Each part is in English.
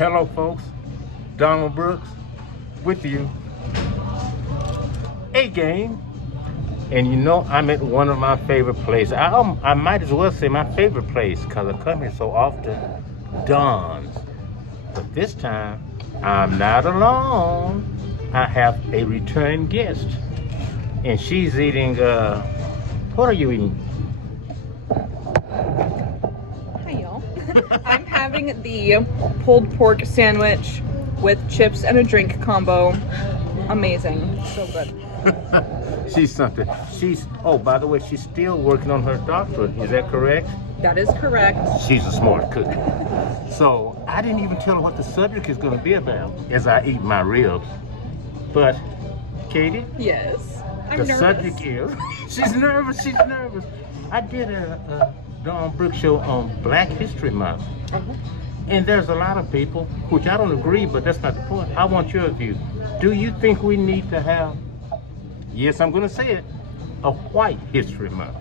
Hello, folks. Donald Brooks with you. A game. And you know, I'm at one of my favorite places. I might as well say my favorite place because I come here so often. Don's. But this time, I'm not alone. I have a return guest. And she's eating, what are you eating? Hi, y'all. I'm having the pulled pork sandwich with chips and a drink combo. Amazing. So good. She's something. Oh, by the way, she's still working on her doctorate. Is that correct? That is correct. She's a smart cook. So I didn't even tell her what the subject is going to be about as I eat my ribs. But, Katie? Yes. I'm The nervous. subject is, she's nervous. I did a Dawn Brooks show on Black History Month. Uh-huh. And there's a lot of people, which I don't agree, but that's not the point. I want your view. Do you think we need to have, yes, I'm going to say it, a White History Month?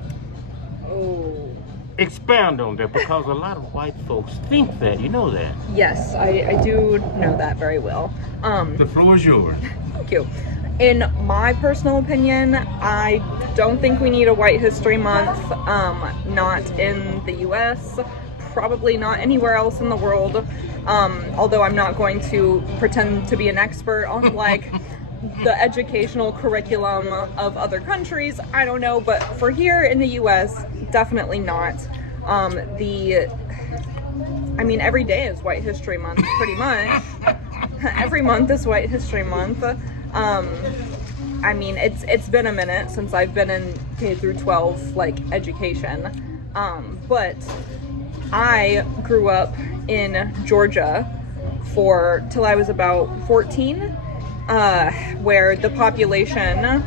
Oh. Expound on that, because a lot of white folks think that. You know that. Yes, I do know that very well. The floor is yours. Thank you. In my personal opinion, I don't think we need a White History Month. Not in the US, probably not anywhere else in the world. Although I'm not going to pretend to be an expert on like the educational curriculum of other countries. I don't know, but for here in the US, definitely not. Every day is White History Month, pretty much. Every month is White History Month. It's been a minute since I've been in K through 12 education. But I grew up in Georgia till I was about 14, where the population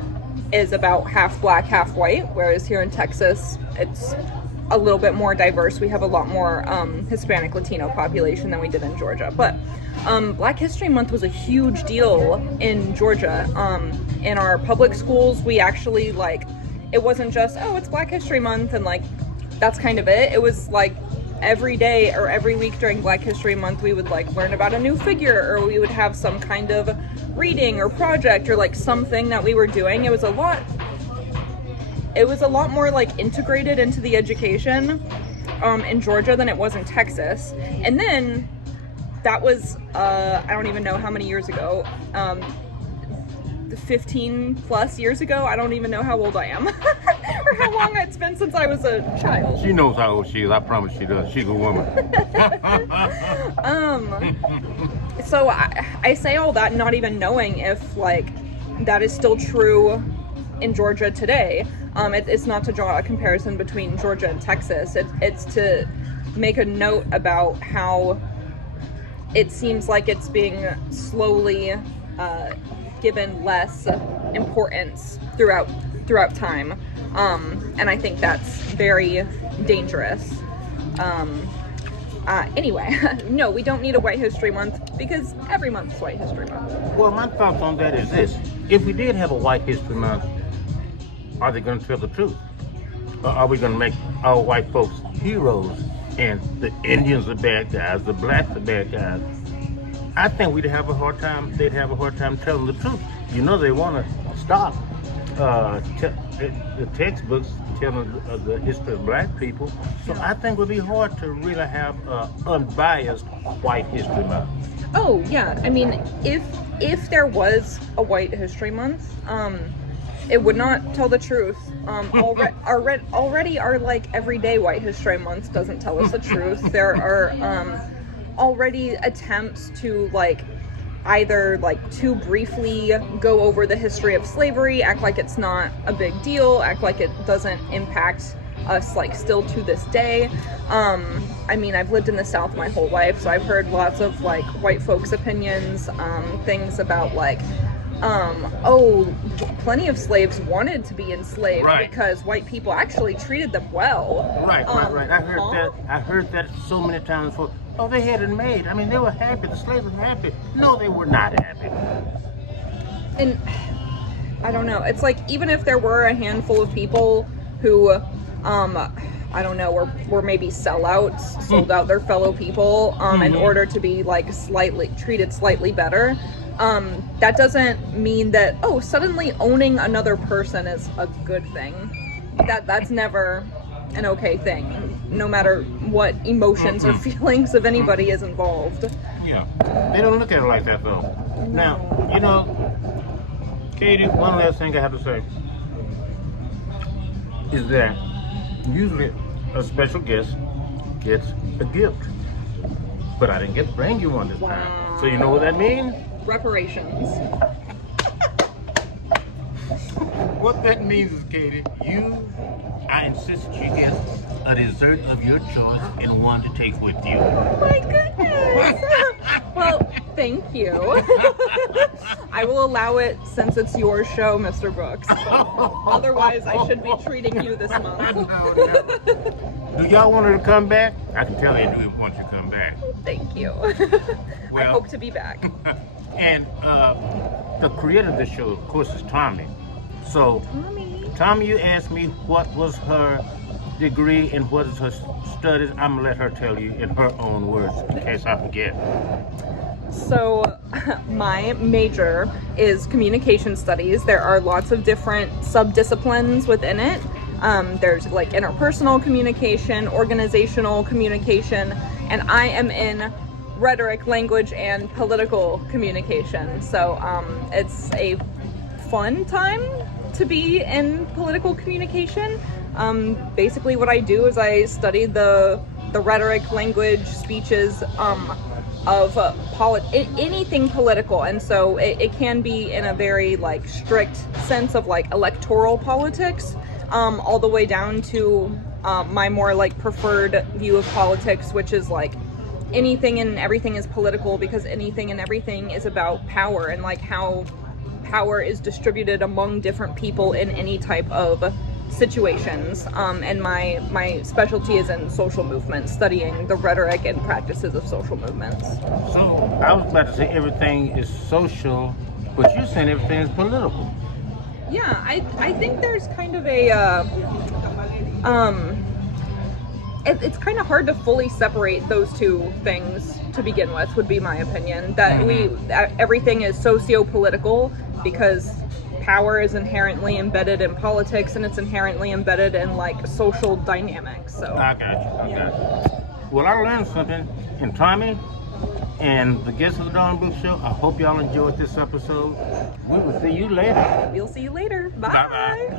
is about half black, half white, whereas here in Texas, it's a little bit more diverse. We have a lot more Hispanic Latino population than we did in Georgia. But Black History Month was a huge deal in Georgia. In our public schools, we actually it wasn't just, oh, it's Black History Month and that's kind of it. It was every day or every week during Black History Month, we would learn about a new figure, or we would have some kind of reading or project or something that we were doing. It was a lot more integrated into the education in Georgia than it was in Texas. And then that was I don't even know how many years ago, 15 plus years ago. I don't even know how old I am or how long it's been since I was a child. She knows how old she is. I promise she does. She's a woman. So I say all that not even knowing if that is still true in Georgia today. It's not to draw a comparison between Georgia and Texas. It's to make a note about how it seems like it's being slowly given less importance throughout time. And I think that's very dangerous. Anyway, no, we don't need a White History Month because every month is White History Month. Well, my thoughts on that is this. If we did have a White History Month, are they going to tell the truth? Or are we going to make all white folks heroes and the Indians are bad guys, the blacks are bad guys? I think they'd have a hard time telling the truth. You know, they want to stop the textbooks telling the history of black people. So I think it would be hard to really have unbiased White History Month. Oh yeah, if there was a White History Month, it would not tell the truth. Already our everyday White History Month doesn't tell us the truth. There are already attempts to either too briefly go over the history of slavery, act like it's not a big deal, act like it doesn't impact us still to this day. I've lived in the South my whole life, so I've heard lots of white folks' opinions, things about plenty of slaves wanted to be enslaved, right, because white people actually treated them well. Right. I heard that so many times before. Oh, they had it made. They were happy. The slaves were happy. No, they were not happy. And I don't know. It's even if there were a handful of people who I don't know, were maybe sellouts, sold out their fellow people in order to be like treated slightly better. That doesn't mean that, oh, suddenly owning another person is a good thing. That's never an okay thing, no matter what emotions or feelings of anybody is involved. Yeah, they don't look at it like that though. Now, you know, Katie, one last thing I have to say is that usually a special guest gets a gift, but I didn't get to bring you one this time. So you know what that means? Reparations. What that means is, Katie, I insist that you get a dessert of your choice and one to take with you. Oh my goodness! Well, thank you. I will allow it since it's your show, Mr. Brooks. Otherwise, I should be treating you this month. No. Do y'all want her to come back? I can tell you do once you come back. Thank you. Well, I hope to be back. And the creator of the show, of course, is Tommy. So, Tommy, you asked me what was her degree and what is her studies. I'm gonna let her tell you in her own words in case I forget. So, my major is communication studies. There are lots of different subdisciplines within it. There's like interpersonal communication, organizational communication, and I am in rhetoric, language, and political communication. So it's a fun time to be in political communication. Basically what I do is I study the rhetoric, language, speeches of anything political, and so it can be in a very like strict sense of like electoral politics, all the way down to my more like preferred view of politics, which is like anything and everything is political because anything and everything is about power and like how power is distributed among different people in any type of situations. And my specialty is in social movements, studying the rhetoric and practices of social movements. So I was about to say everything is social, but you're saying everything is political. Yeah, I think there's kind of a it's kind of hard to fully separate those two things to begin with, would be my opinion. That everything is socio-political because power is inherently embedded in politics and it's inherently embedded in like social dynamics. So I got you. Well, I learned something. And Tommy and the guests of the Dawn Book Show, I hope y'all enjoyed this episode. We will see you later. We'll see you later. Bye. Bye-bye.